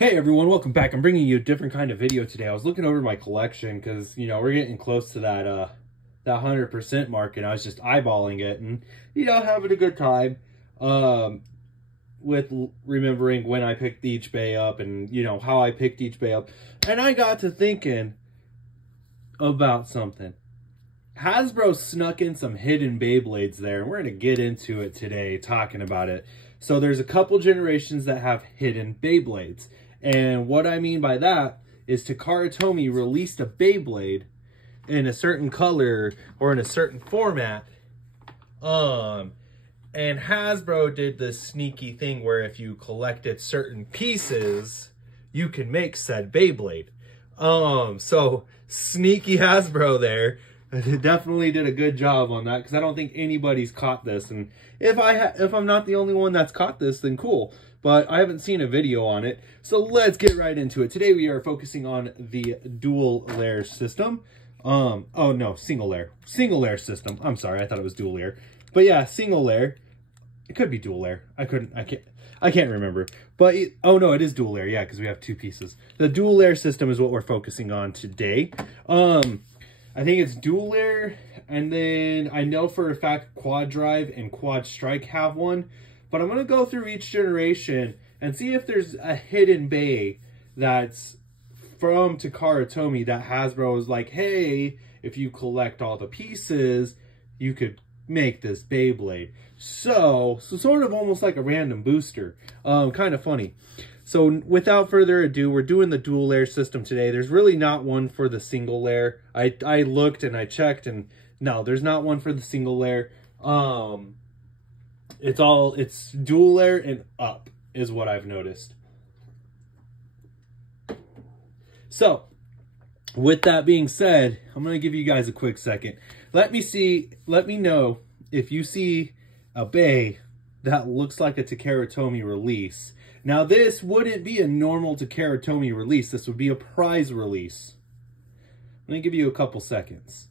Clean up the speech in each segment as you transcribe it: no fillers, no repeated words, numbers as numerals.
Hey everyone, welcome back. I'm bringing you a different kind of video today. I was looking over my collection because, we're getting close to that 100% mark, and I was just eyeballing it and, having a good time with remembering when I picked each bay up and, how I picked each bay up. And I got to thinking about something. Hasbro snuck in some hidden Beyblades there, and we're going to get into it today, talking about it. So there's a couple generations that have hidden Beyblades. And what I mean by that is Takara Tomy released a Beyblade in a certain color or in a certain format. And Hasbro did this sneaky thing where if you collected certain pieces, you can make said Beyblade. So sneaky Hasbro there. Definitely did a good job on that because I don't think anybody's caught this. And if I'm not the only one that's caught this, then cool. But I haven't seen a video on it. So let's get right into it. Today we are focusing on the dual layer system. Oh no, single layer. Single layer system. I'm sorry, I thought it was dual layer. But yeah, single layer. It could be dual layer. I can't remember. But oh no, it is dual layer. Yeah, because we have two pieces. The dual layer system is what we're focusing on today. I think it's dual layer, and then I know for a fact Quad Drive and Quad Strike have one. But I'm going to go through each generation and see if there's a hidden bay that's from Takara Tomy that Hasbro is like, hey, if you collect all the pieces, you could make this Beyblade. So sort of almost like a random booster. Kind of funny. So without further ado, we're doing the dual layer system today. There's really not one for the single layer. I looked and I checked, and no, there's not one for the single layer. It's dual layer and up is what I've noticed. So with that being said, I'm going to give you guys a quick second. Let me know if you see a bay that looks like a Takara Tomy release. Now this wouldn't be a normal Takara Tomy release. This would be a prize release. Let me give you a couple seconds.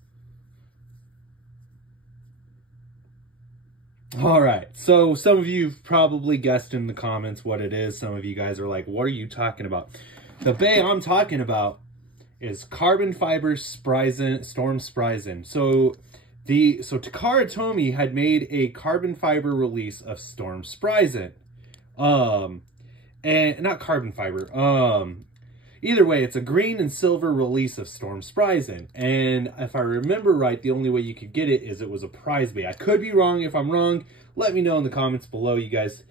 All right, so some of you have probably guessed in the comments what it is. Some of you guys are like, what are you talking about? The bay I'm talking about is carbon fiber Storm Spryzen. So Takara Tomy had made a carbon fiber release of Storm Spryzen. And not carbon fiber. Either way, it's a green and silver release of Storm Spryzen. And if I remember right, the only way you could get it is it was a prize bay. I could be wrong. If I'm wrong, let me know in the comments below. You guys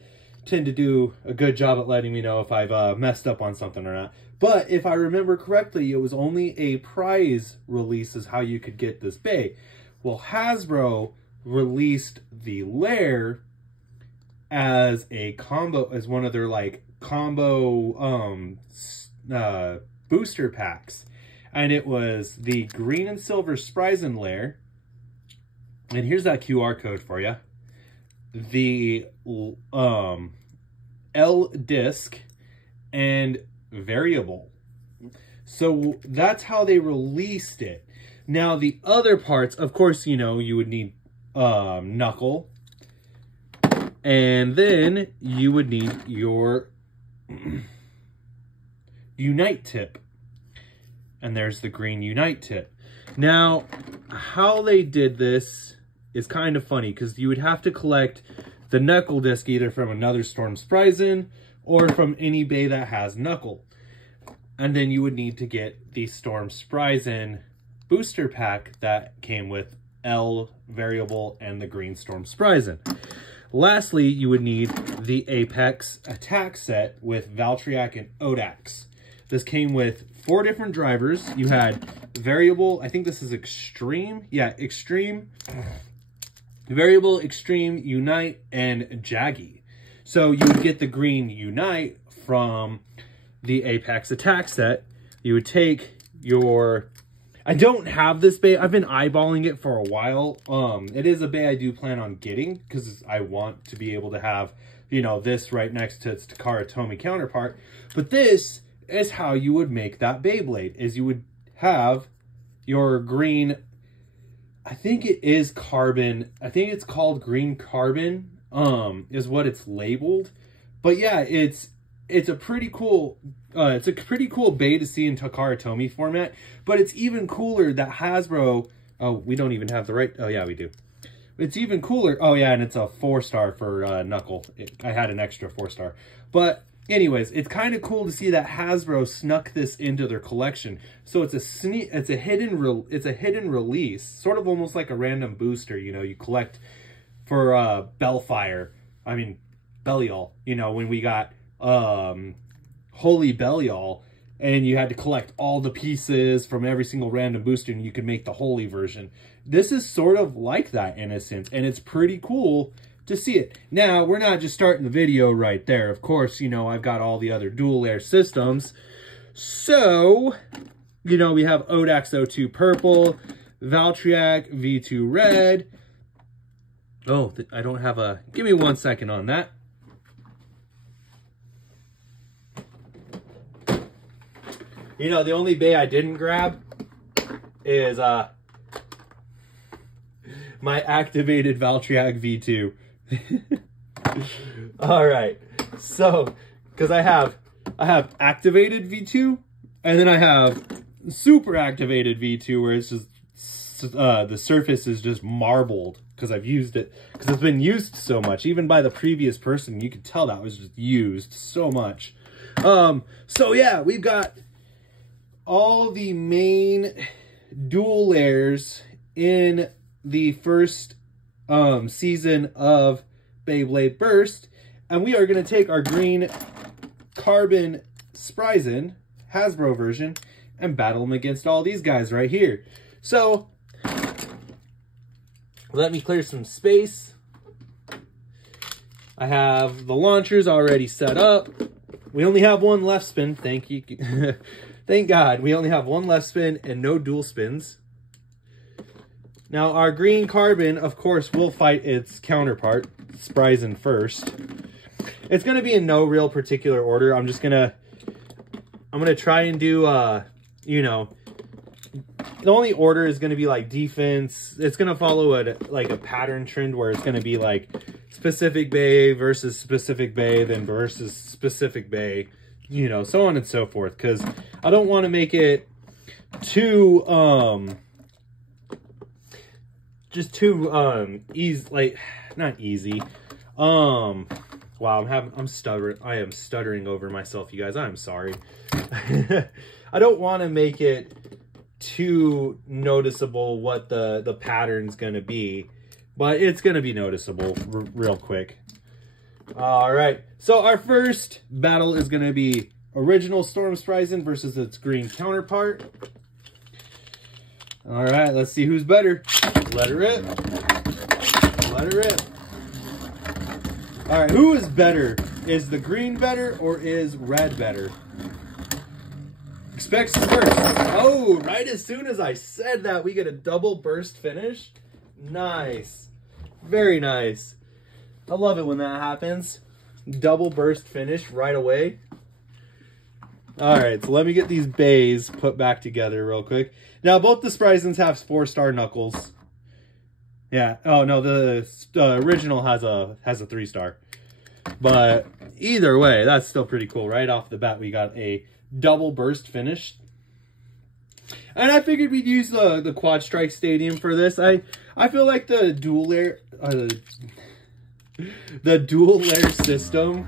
tend to do a good job at letting me know if I've messed up on something or not. But if I remember correctly, it was only a prize release is how you could get this bay. Well, Hasbro released the layer as a combo, as one of their like combo booster packs, and it was the green and silver Spryzen layer, and here's that QR code for you, the L disc and variable. So that's how they released it. Now the other parts, of course, you would need knuckle, and then you would need your Unite tip. And there's the green Unite tip. Now, how they did this is kind of funny because you would have to collect the knuckle disc either from another Storm Spryzen or from any bay that has knuckle. And then you would need to get the Storm Spryzen booster pack that came with L variable and the green Storm Spryzen. Lastly, you would need the Apex attack set with Valtryek and Odax. This came with 4 different drivers. You had variable, I think this is extreme. Yeah, extreme, variable, extreme, Unite, and Jaggy. So you would get the green Unite from the Apex attack set. You would take your, I don't have this bay. I've been eyeballing it for a while. It is a bay I do plan on getting because I want to be able to have, this right next to its Takara Tomy counterpart. But this is how you would make that Beyblade, is you would have your green, I think it is carbon, I think it's called green carbon, is what it's labeled. But yeah, it's it's a pretty cool bay to see in Takara Tomy format, but it's even cooler that Hasbro, oh, we don't even have the right, oh yeah, we do. It's even cooler, oh yeah, and it's a 4-star for Knuckle. I had an extra 4-star. But anyways, it's kind of cool to see that Hasbro snuck this into their collection. So it's a hidden release, sort of almost like a random booster, you know, you collect for Belial, you know, when we got Holy Belial, and you had to collect all the pieces from every single random booster and you could make the Holy version. This is sort of like that in a sense, and it's pretty cool to see it. Now, we're not just starting the video right there. Of course, you know, I've got all the other dual layer systems. So, you know, we have Odax O2 Purple, Valtryek V2 Red. Oh, I don't have a... Give me 1 second on that. You know, the only bay I didn't grab is my activated Valtryek V2. All right, so because I have activated V2, and then I have super activated V2 where it's just the surface is just marbled because I've used it, because it's been used so much. Even by the previous person, you could tell that was just used so much. So yeah, we've got all the main dual layers in the first season of Beyblade Burst, and we are going to take our green carbon Spryzen Hasbro version and battle them against all these guys right here. So let me clear some space. I have the launchers already set up. We only have one left spin, thank you. Thank God, we only have one left spin and no dual spins. Now, our green carbon, of course, will fight its counterpart, Spryzen, first. It's going to be in no real particular order. I'm going to try and do, you know, the only order is going to be like defense. It's going to follow like a pattern trend where it's going to be like specific bay versus specific bay, then versus specific bay, you know, so on and so forth. Because I don't want to make it too, just too, easy, like, not easy. Wow, I'm stuttering. I am stuttering over myself, you guys. I'm sorry. I don't want to make it too noticeable what the pattern's going to be, but it's going to be noticeable real quick. All right. So our first battle is going to be original Storm Spryzen versus its green counterpart. All right, let's see who's better. Let her rip. Let her rip. All right, who is better? Is the green better or is red better? Expect some burst. Oh, right as soon as I said that, we get a double burst finish. Nice. Very nice. I love it when that happens. Double burst finish right away. All right, so let me get these bays put back together real quick. Now, both the Spryzens have 4-star knuckles. Yeah. Oh no, the original has a 3-star. But either way, that's still pretty cool. Right off the bat, we got a double burst finish. And I figured we'd use the Quad Strike Stadium for this. I feel like the dual layer system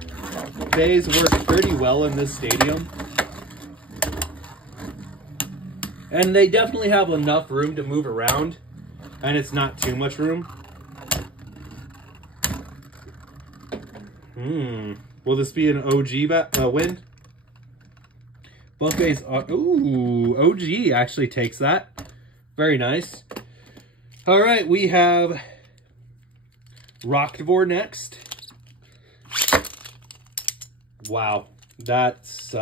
bays work pretty well in this stadium. And they definitely have enough room to move around, and it's not too much room. Will this be an OG win? Both bays are... Ooh, OG actually takes that. Very nice. All right, we have Rockdvor next. Wow, that's...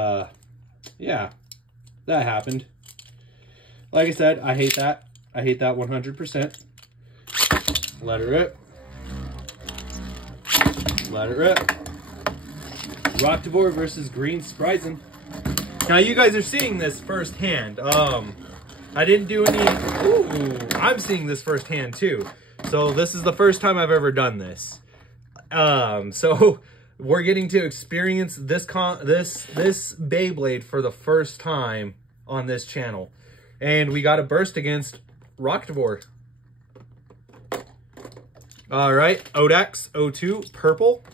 yeah, that happened. Like I said, I hate that. I hate that 100%. Let it rip. Let it rip. Rockdvor versus Green Spryzen. Now you guys are seeing this firsthand. I didn't do any... Ooh, I'm seeing this firsthand too. So this is the first time I've ever done this. So we're getting to experience this Beyblade for the first time on this channel. And we got a burst against Rockdivore. All right, Odax 02 purple.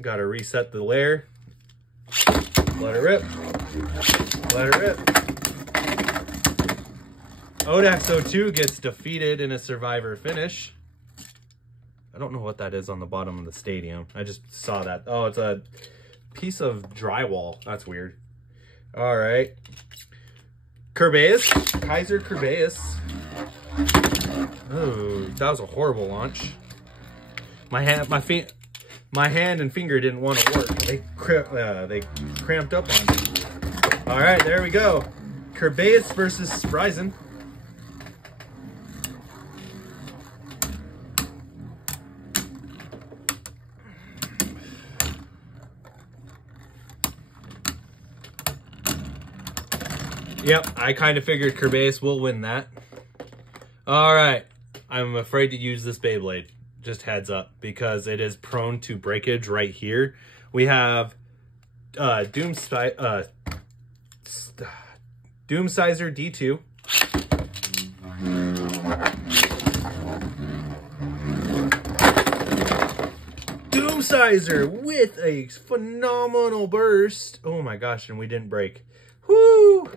Got to reset the layer. Let it rip. Let it rip. Odax 02 gets defeated in a survivor finish. I don't know what that is on the bottom of the stadium. I just saw that. Oh, it's a piece of drywall. That's weird. All right. Kerbeus. Kaiser Kerbeus. Oh, that was a horrible launch. My hand and finger didn't want to work. They cramped up on me. All right, there we go. Kerbeus versus Spryzen. Yep, I kind of figured Kerbeus will win that. All right, I'm afraid to use this Beyblade. Just heads up, because it is prone to breakage right here. We have Doomsizer D2. Doomsizer with a phenomenal burst. Oh my gosh, and we didn't break. Whoo!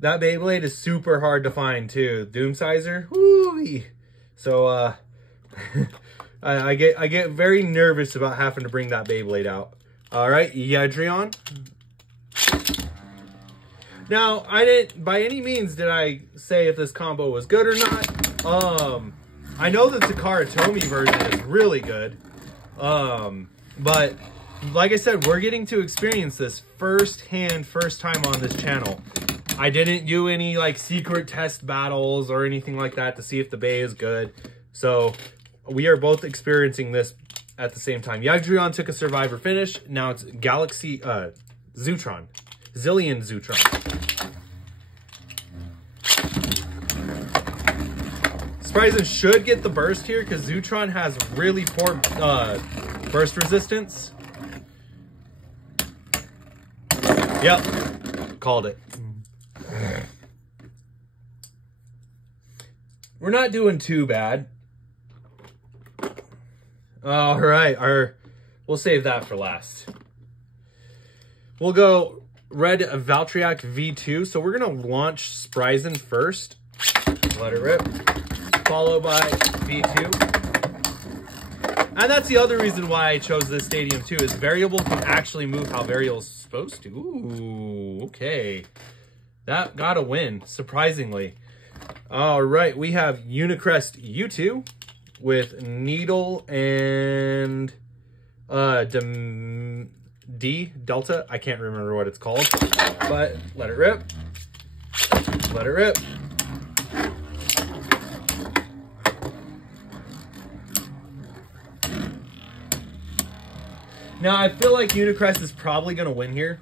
That Beyblade is super hard to find too. Doomsizer, whoo! So I get very nervous about having to bring that Beyblade out. All right, Yadrion. Now, I didn't by any means did I say if this combo was good or not. I know the Takara Tomy version is really good. But like I said, we're getting to experience this first time on this channel. I didn't do any like secret test battles or anything like that to see if the Bay is good. So we are both experiencing this at the same time. Yagdrion took a survivor finish. Now it's Galaxy Zutron. Zillion Zutron. Spryzen should get the burst here because Zutron has really poor burst resistance. Yep. Called it. We're not doing too bad. All right, we'll save that for last. We'll go red Valtryek V2. So we're gonna launch Spryzen first. Let it rip. Followed by V2. And that's the other reason why I chose this stadium too, is Variable can actually move how Variable's supposed to. Ooh, okay. That got a win, surprisingly. All right, we have Unicrest U2 with Needle and D Delta. I can't remember what it's called, but let it rip. Let it rip. Now, I feel like Unicrest is probably going to win here.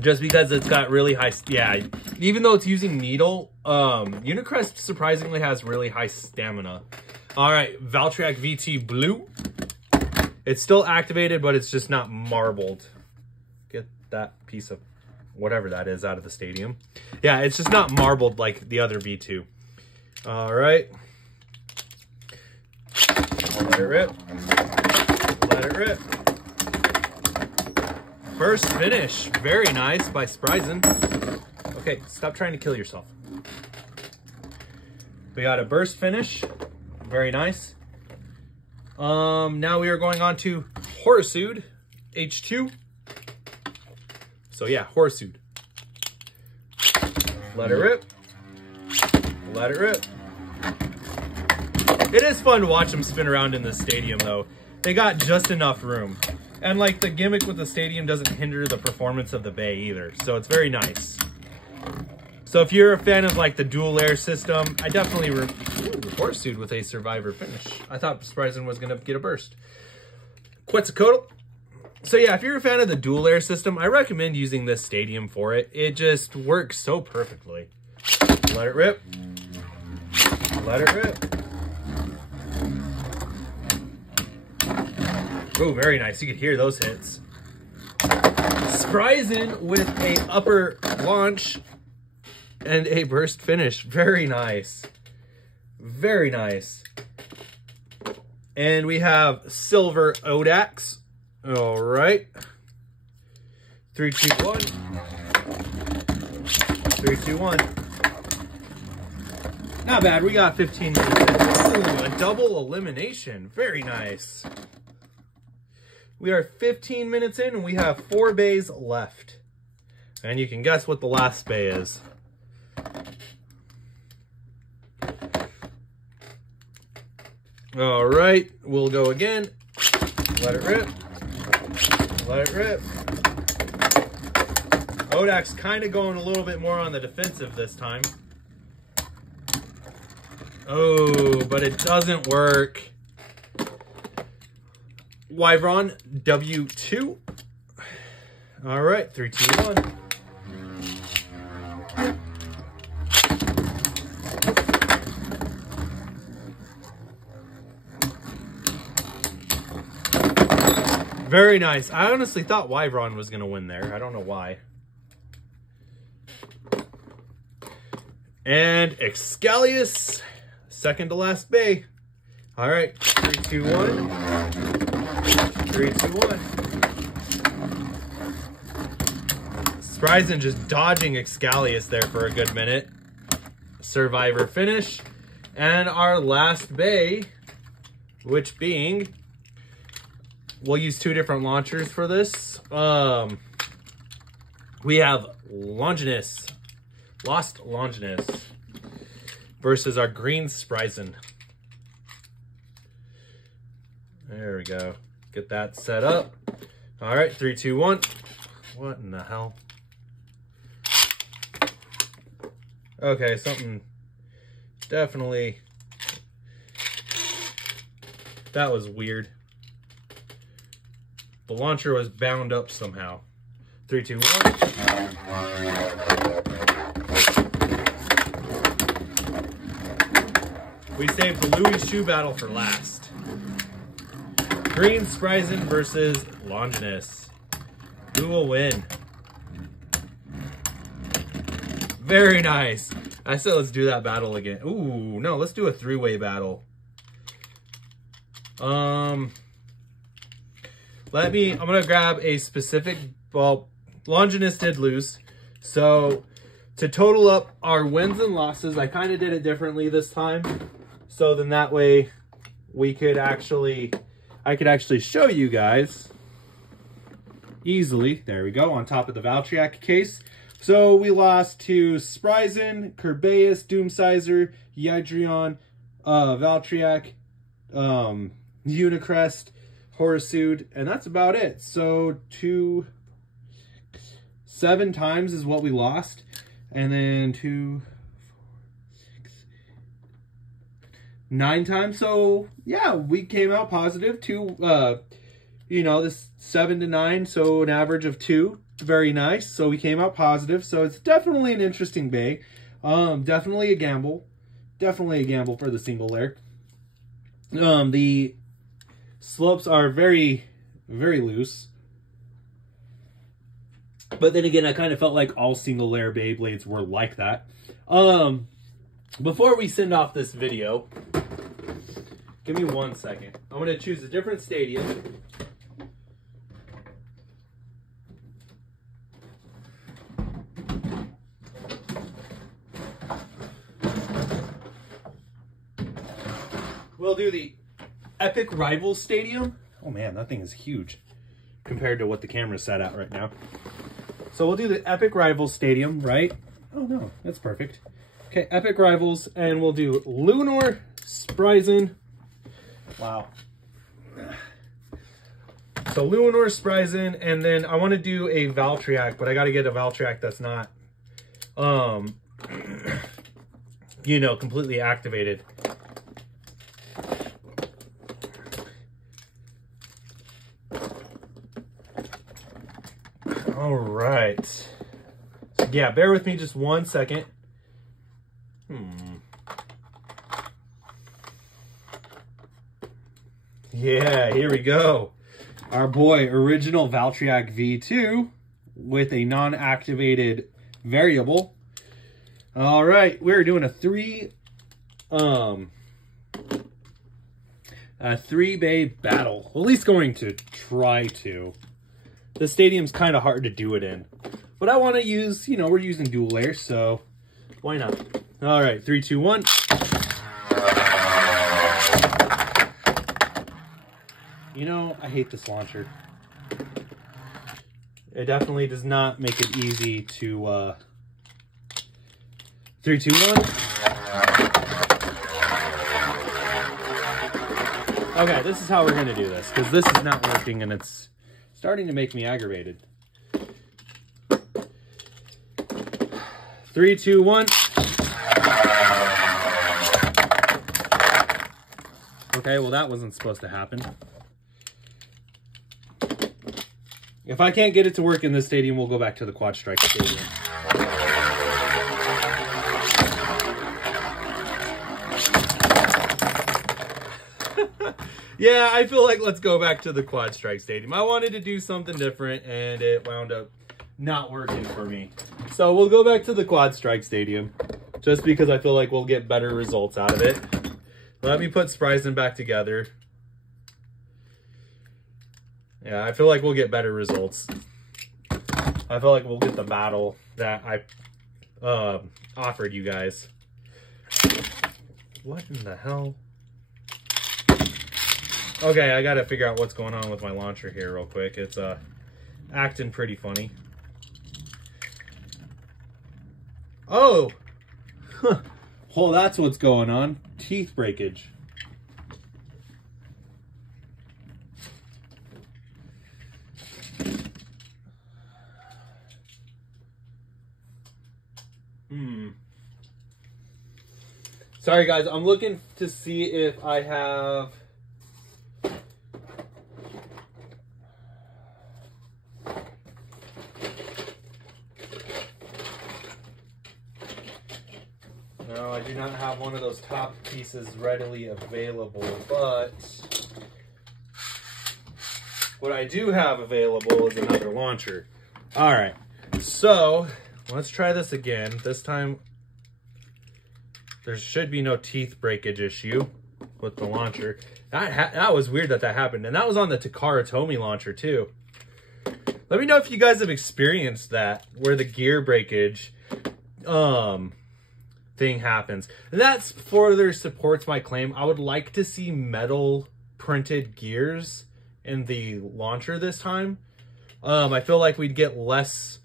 Just because it's got really high... Yeah, even though it's using Needle, Unicrest surprisingly has really high stamina. All right, Valtryek VT Blue. It's still activated, but it's just not marbled. Get that piece of whatever that is out of the stadium. Yeah, it's just not marbled like the other V2. All right. Let it rip. Let it rip. First finish. Very nice by Spryzen. Okay, stop trying to kill yourself. We got a burst finish. Very nice. Now we are going on to Horsude H2. So yeah, Horsude. Let it rip. Let it rip. It is fun to watch them spin around in this stadium, though. They got just enough room. And, like, the gimmick with the stadium doesn't hinder the performance of the bay either. So it's very nice. So if you're a fan of, like, the dual layer system, I definitely... Horsude with a survivor finish. I thought Spryzen was going to get a burst. Quetzalcoatl. So, yeah, if you're a fan of the dual layer system, I recommend using this stadium for it. It just works so perfectly. Let it rip. Let it rip. Oh, very nice. You could hear those hits. Spryzen with a upper launch and a burst finish. Very nice. Very nice. And we have silver Odax. All right. 3, 2, 1. 3, 2, 1. Not bad. We got 15 minutes. Ooh, a double elimination. Very nice. We are 15 minutes in and we have 4 bays left. And you can guess what the last bay is. All right, we'll go again. Let it rip. Let it rip. Odax kind of going a little bit more on the defensive this time. Oh, but it doesn't work. Wyvron W2. All right, 3, 2, 1. Very nice. I honestly thought Wyvron was going to win there. I don't know why. And Excalius, second to last bay. All right, 3, 2, 1. 3, 2, 1. Spryzen just dodging Excalius there for a good minute. Survivor finish. And our last bay, which being, we'll use 2 different launchers for this. We have Longinus, Lost Longinus, versus our green Spryzen. There we go. Get that set up. All right, 3, 2, 1. What in the hell? Okay, something definitely, that was weird. The launcher was bound up somehow. 3, 2, 1. We saved the Louis shoe battle for last. Green Spryzen versus Longinus. Who will win? Very nice. I said let's do that battle again. Ooh, no, let's do a 3-way battle. I'm gonna grab a specific, well, Longinus did lose. So to total up our wins and losses, I kind of did it differently this time. So then that way we could actually, I could actually show you guys easily. There we go, on top of the Valtryek case. So we lost to Spryzen, Kerbeus, Doomsizer, Yidrion, Valtryek, Unicrest, Horasude, and that's about it. So 7 times is what we lost. And then 2, 4, 6, 9 times. So yeah, we came out positive. You know, this 7 to 9, so an average of 2. Very nice. So we came out positive. So it's definitely an interesting bay. Definitely a gamble. Definitely a gamble for the single layer. The slopes are very, very loose. But then again, I kind of felt like all single layer Beyblades were like that. Before we send off this video, give me 1 second. I'm going to choose a different stadium. We'll do the Epic Rivals Stadium. Oh man, that thing is huge compared to what the camera's set at right now. So we'll do the Epic Rivals Stadium, right? Oh no, that's perfect. Okay, Epic Rivals, and we'll do Lunar, Spryzen. Wow. So Lunar, Spryzen, and then I want to do a Valtryek, but I got to get a Valtryek that's not, you know, completely activated. All right. So yeah, bear with me just 1 second. Yeah, here we go. Our boy, original Valtryek V2 with a non-activated variable. All right, we're doing a three-bay battle. Well, at least going to try to. The stadium's kind of hard to do it in. But I want to use, you know, we're using dual layers, so why not? All right, 3, 2, 1. You know, I hate this launcher. It definitely does not make it easy to, 3, 2, 1. Okay, this is how we're gonna do this, because this is not working and it's starting to make me aggravated. 3, 2, 1. Okay, well that wasn't supposed to happen. If I can't get it to work in this stadium, we'll go back to the Quad Strike Stadium. Yeah, I feel like let's go back to the Quad Strike Stadium. I wanted to do something different, and it wound up not working for me. So we'll go back to the Quad Strike Stadium, just because I feel like we'll get better results out of it. Let me put Spryzen back together. Yeah, I feel like we'll get better results. I feel like we'll get the battle that I offered you guys. What in the hell? Okay, I gotta figure out what's going on with my launcher here real quick. It's acting pretty funny. Oh! Huh. Well, that's what's going on. Teeth breakage. Sorry guys, I'm looking to see if I have... No, I do not have one of those top pieces readily available, but what I do have available is another launcher. All right, so let's try this again. This time, there should be no teeth breakage issue with the launcher. That was weird that happened, and that was on the Takara Tomy launcher too. Let me know if you guys have experienced that, where the gear breakage thing happens. And that further supports my claim. I would like to see metal printed gears in the launcher this time. I feel like we'd get less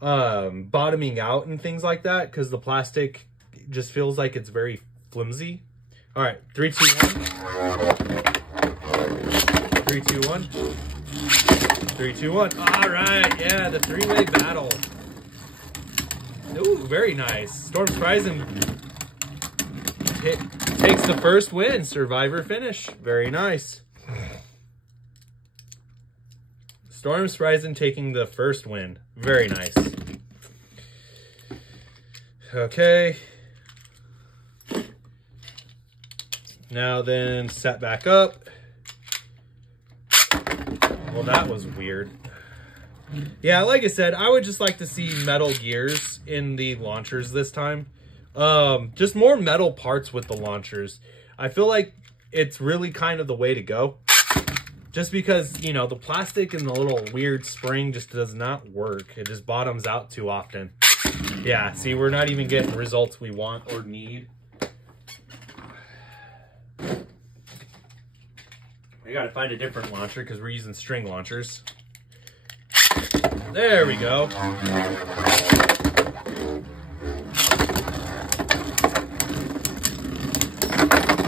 bottoming out and things like that, because the plastic just feels like it's very flimsy. All right, 3, 2, 1. 3, 2, 1. 3, 2, 1. All right, yeah, the three-way battle. Ooh, very nice. Storm Spryzen takes the first win. Survivor finish. Very nice. Storm Spryzen taking the first win. Very nice. Okay. Now then, set back up. Well, that was weird. Yeah, like I said, I would just like to see metal gears in the launchers this time. Just more metal parts with the launchers. I feel like it's really kind of the way to go. Just because, you know, the plastic and the little weird spring just does not work. It just bottoms out too often. Yeah, see, we're not even getting results we want or need. I gotta find a different launcher because we're using string launchers. There we go.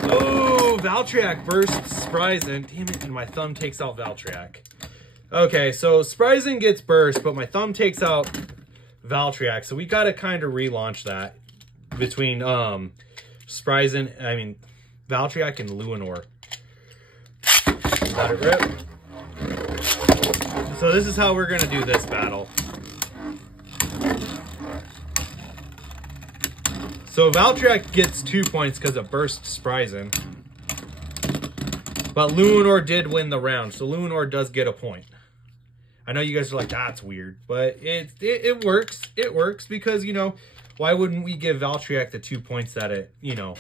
Oh, Valtryek bursts Spryzen. Damn it, and my thumb takes out Valtryek. Okay, so Spryzen gets burst, but my thumb takes out Valtryek. So we gotta kind of relaunch that between Valtryek and Luinor. Let it rip. So this is how we're going to do this battle. So Valtryek gets 2 points because it burst Spryzen. But Luminor did win the round, so Luminor does get a point. I know you guys are like, that's weird, but it works. It works because, you know, why wouldn't we give Valtryek the 2 points that it, you know,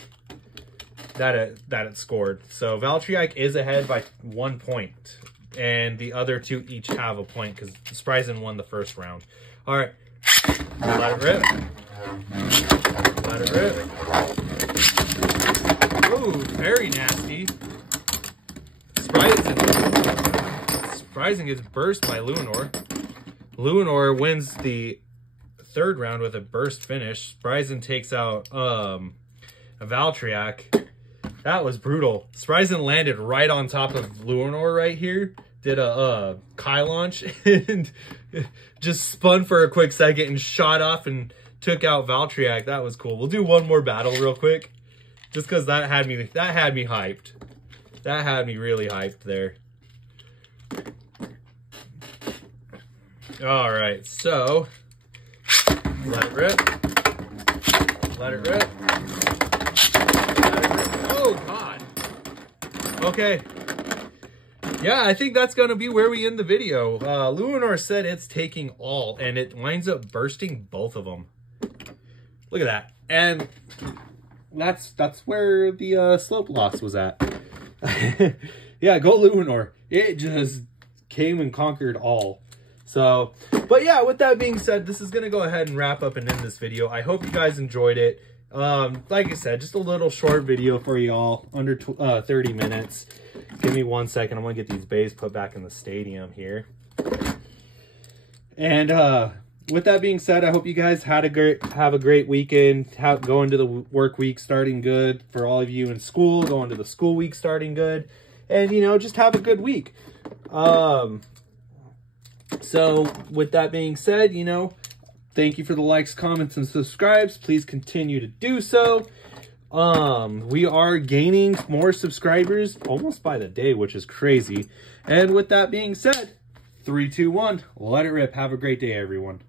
that it scored? So Valtryek is ahead by 1 point, and the other two each have a point because Spryzen won the first round. All right, let it rip. Let it rip. Ooh, very nasty. Spryzen gets burst by Luminor. Luminor wins the third round with a burst finish. Spryzen takes out a Valtryek. That was brutal. Spryzen landed right on top of Luminor right here. Did a Kai launch and just spun for a quick second and shot off and took out Valtryek. That was cool. We'll do one more battle real quick, just because that had me hyped. That had me really hyped there. All right, so let it rip. Let it rip. Let it rip. Oh God. Okay. Yeah, I think that's going to be where we end the video. Luminor said it's taking all, and it winds up bursting both of them. Look at that. And that's where the slope loss was at. Yeah, go Luminor. It just came and conquered all. So, but yeah, with that being said, this is going to go ahead and wrap up and end this video. I hope you guys enjoyed it. Like I said, just a little short video for y'all, under 30 minutes. Give me 1 second. I'm going to get these bays put back in the stadium here. And with that being said, I hope you guys have a great weekend. Go into the work week starting good for all of you in school. Go into the school week starting good. And, you know, just have a good week. So with that being said, you know, thank you for the likes, comments, and subscribes. Please continue to do so. We are gaining more subscribers almost by the day, which is crazy. And with that being said, 3, 2, 1, let it rip. Have a great day, everyone.